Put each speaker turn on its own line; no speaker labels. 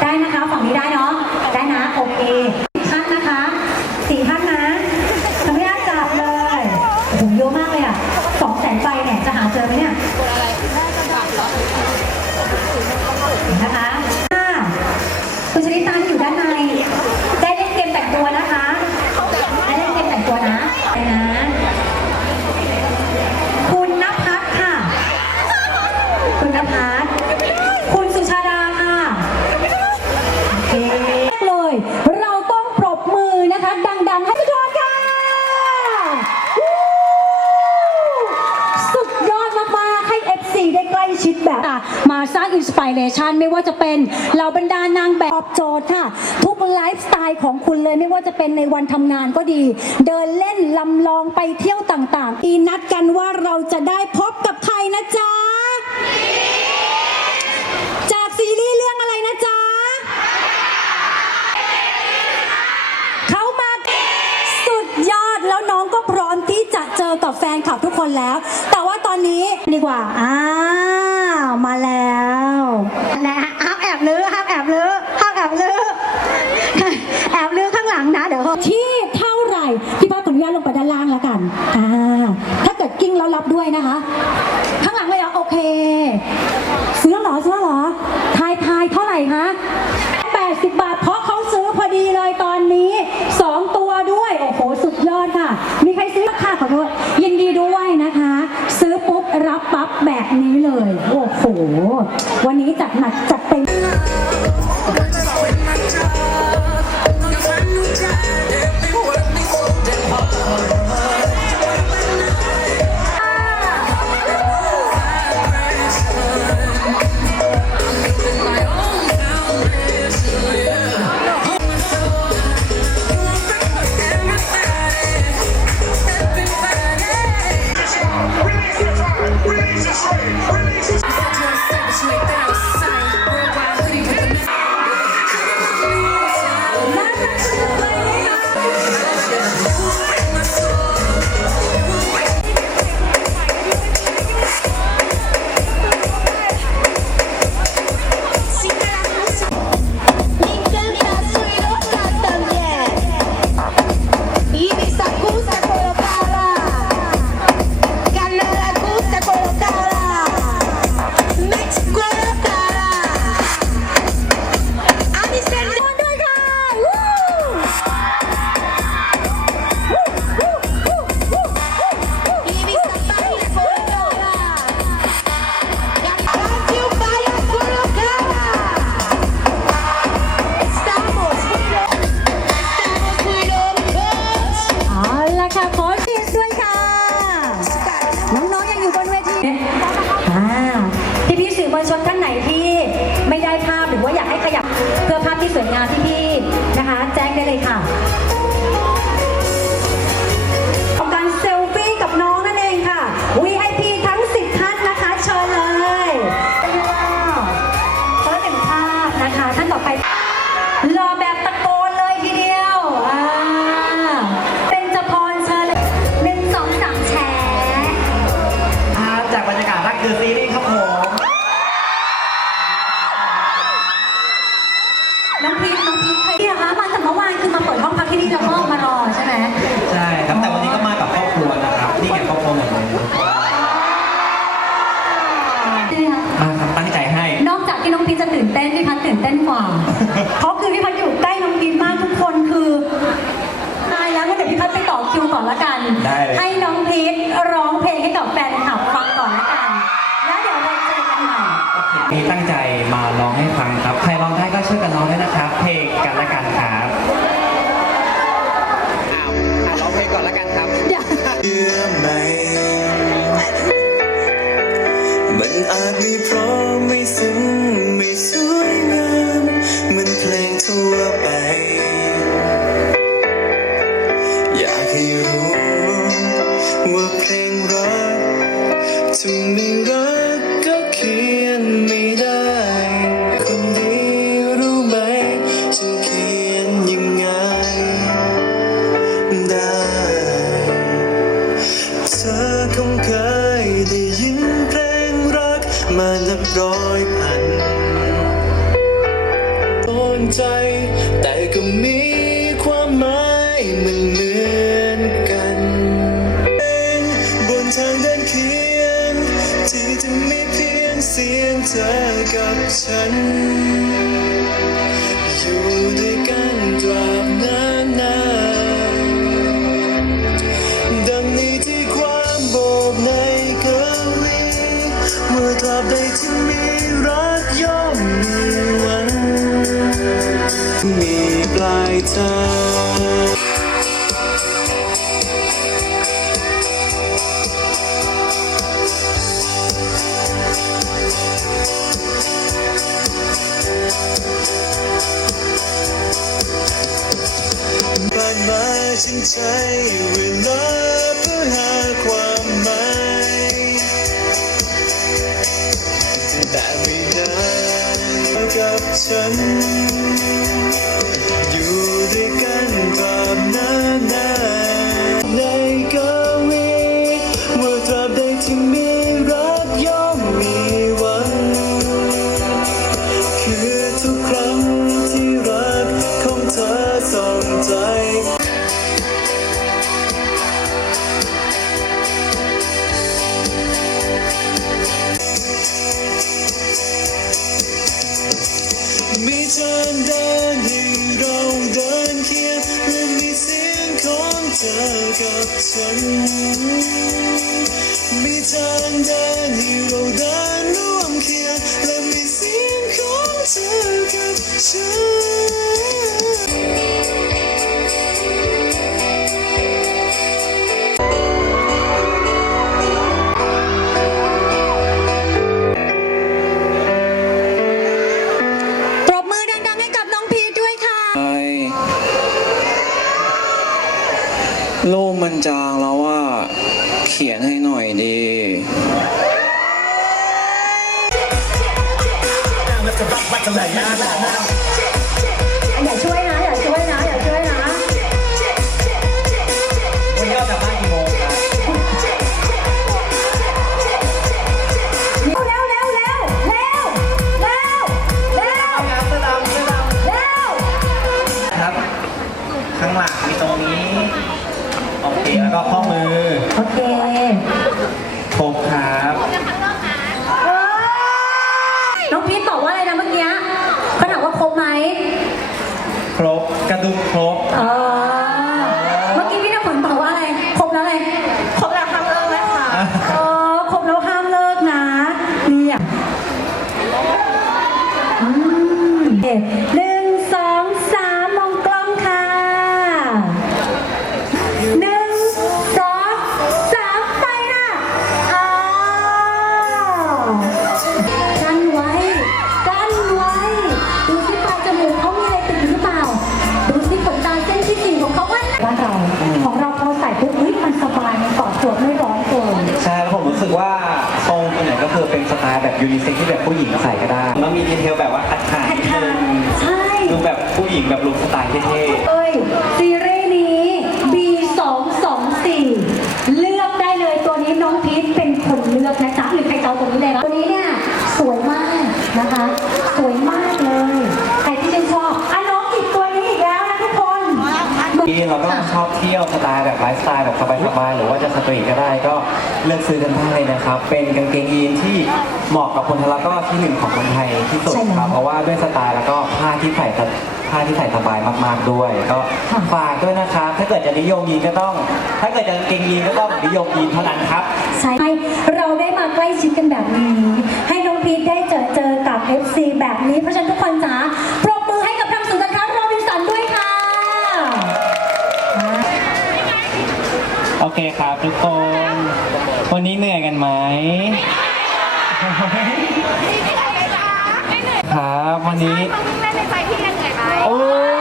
ได้นะคะฝั่งนี้ได้เนาะได้นะโอเคท่านนะคะสี่ท่านนะทำไม่ยากจับเลยโอ้โหเยอะมากเลยอะสองแสนใบเนี่ยจะหาเจอไหมเนี่ยนะคะอ่าคุณชลิตาที่อยู่ด้านในได้เล่นเกมแต่งตัวนะคะได้เล่นเกมแต่งตัวนะได้นะ คุณนภัสค่ะ คุณสคุณสุชาดาค่ะโอเคเลย เราต้องปรบมือนะคะ ดังๆ ให้ทุกคนค่ะวู้สุดยอดมากๆให้ FC ได้ใกล้ชิดแบบอะมาสร้างอินสปิเรชันไม่ว่าจะเป็นเหล่าบรรดานางแบบตอบโจทย์ค่ะ ทุกไลฟ์สไตล์ของคุณเลยไม่ว่าจะเป็นในวันทำงานก็ดี เดินเล่นลำลองไปเที่ยวต่างๆอีนัดกันว่าเราจะได้พบกับใครนะจ๊ะ คลับทุกคนแล้ว แต่ว่าตอนนี้ดีกว่าอ้าวมาแล้วนะห้ามแอบลือห้ามแอบลือห้ามแอบลือแอบลือข้างหลังนะเดี๋ยวที่เท่าไหร่พี่ป้าขออนุญาตลงไปด้านล่างแล้วกันอ่าถ้าเกิดกิ้งแล้วรับด้วยนะคะ ข้างหลังเลยเหรอโอเคซื้อแล้วเหรอซื้อแล้วเหรอทายทายเท่าไหร่คะ80 บาทเพราะเขาซื้อพอดีเลยตอนนี้ 2 ตัวด้วย โอ้โห สุดยอดค่ะ มีใครซื้อค่ะขอโทษยินดีด้วยนะคะ ซื้อปุ๊บ รับปั๊บแบบนี้เลย โอ้โห วันนี้จัดหนักจัดเต็ม งามพี่พี่ๆนะคะ แจ้งได้เลยค่ะของการเซลฟี่กับน้องนั่นเองค่ะ VIP ทั้ง 10 ท่านนะคะเชิญเลยเพิ่มหนึ่งภาพนะคะ ท่านต่อไปรอแบบตะ เลยให้น้อ
ง
พีทร้องเพลงให้กับแฟนคลับฟังก่อนละกัน แล้วเดี๋ยวเราเจอกันใหม่
นี่ตั้งใจมาร้องให้ฟังครับ ใครร้องได้ก็ช่วยกันร้องด้วยนะครับ เพลงกันละกันครับอ้าวร้องเพลงก่อนละกันครับ
เยื่อใหม่มันอาจไม่พร้อมไม่ซึ้งไม่สวยง ร้อยพันโดนใจแต่ก็มี ปลายทางผ่านมาฉันใช้เวลาเพื่อหาความหมายแต่ไม่นานกับฉัน อกับฉัน มีทางเดินให้เราเดินร่วมเคียงและมีเสียงของเธอกับฉัน
สมัยหน้า 哦。 ทรงตัวไห
นก็คือเป็นสไตล์แบบยูนิเซ็กที่แบบผู้หญิงใส่ก็ได้แล้วมีดีเทลแบบว่าขัดขาดนิดนึง
ใช่
ดูแบบผู้หญิงแบบลุคสไตล์เท่
เอ้ย ซีรีส์นี้ B224 เลือกได้เลยตัวนี้น้องพีทเป็นคนเลือกนะจ๊ะหรือใครเตาตัวนี้เลยนะตัวนี้เนี่ยสวยมากนะคะ สวยมากเลย ใครที่ชื่นชอบอะน้องหยิบตัวนี้อีกแล้วนะทุกคน
ๆที่เราก็ ชอบเที่ยวสไตล์แบบไลฟ์สไตล์แบบสบายๆหรือว่าจะสตรีทก็ได้ก็เลือกซื้อกันได้เลยนะครับ เป็นกางเกงยีนที่เหมาะกับคนไทยแล้วก็ที่หนึ่งของคนไทยที่สุด
ใช่แล้ว
ครับเพราะว่าด้วยสไตล์แล้วก็ผ้าที่ใส่สผ้าที่ใส่สบายมากๆด้วย ก็
ค่ะ
ฝากด้วยนะครับถ้าเกิดจะนิยมยีนก็ต้อง ถ้าเกิดจะกางเกงยีนก็ต้องนิยมยีนเท่านั้นครับ
ใช่เราได้มาใกล้ชิดกันแบบนี้ ให้น้องพีทได้เจอเจอกับ FC แบบนี้ เพราะฉะนั้นทุกคนจ๋า
โอเคครับทุกคน วันนี้เหนื่อยกันไหมครับวันนี้
ต้องเล่นในใจพี่ยังไงไหม
โอ้ย